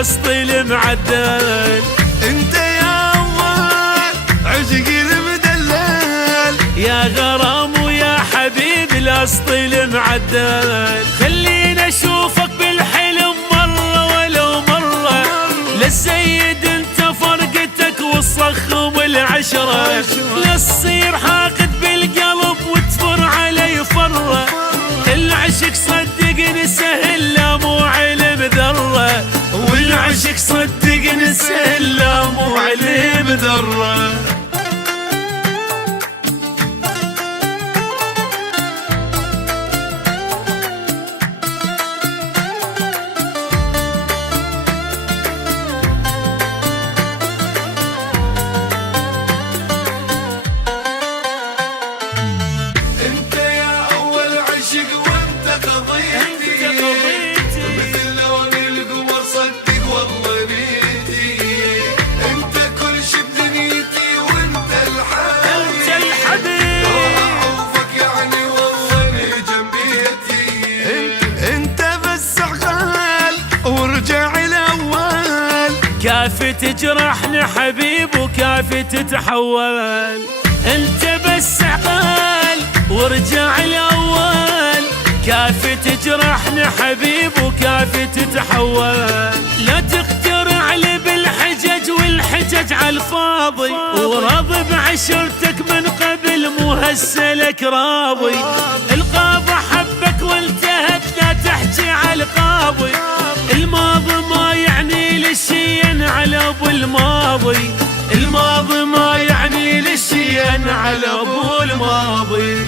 بالاسطيل معدل. انت يا اول عشق المدلل، يا غرام ويا حبيب الاسطيل معدل. خلينا اشوفك بالحلم مرة ولو مرة، للسيد انت فرقتك والصخم العشرة. لا تصير حاقد بالقلب وتفر علي فرة، العشق صدقني سهل لا مو علم ذرة، والعشق صدقني سهل لا مو علم ذرة. كيف تجرحني حبيب وكيف تتحول، انت بس عقال وارجع الاول. كيف تجرحني حبيب وكيف تتحول، لا تخترع لي بالحجج والحجج على الفاضي، وراضي بعشرتك من قبل مو هسلك راضي. القاضي حبك والتهت لا تحكي على القاضي، الماضي ما يعني لي شي على ابو الماضي، الماضي ما يعني لي شي على ابو الماضي.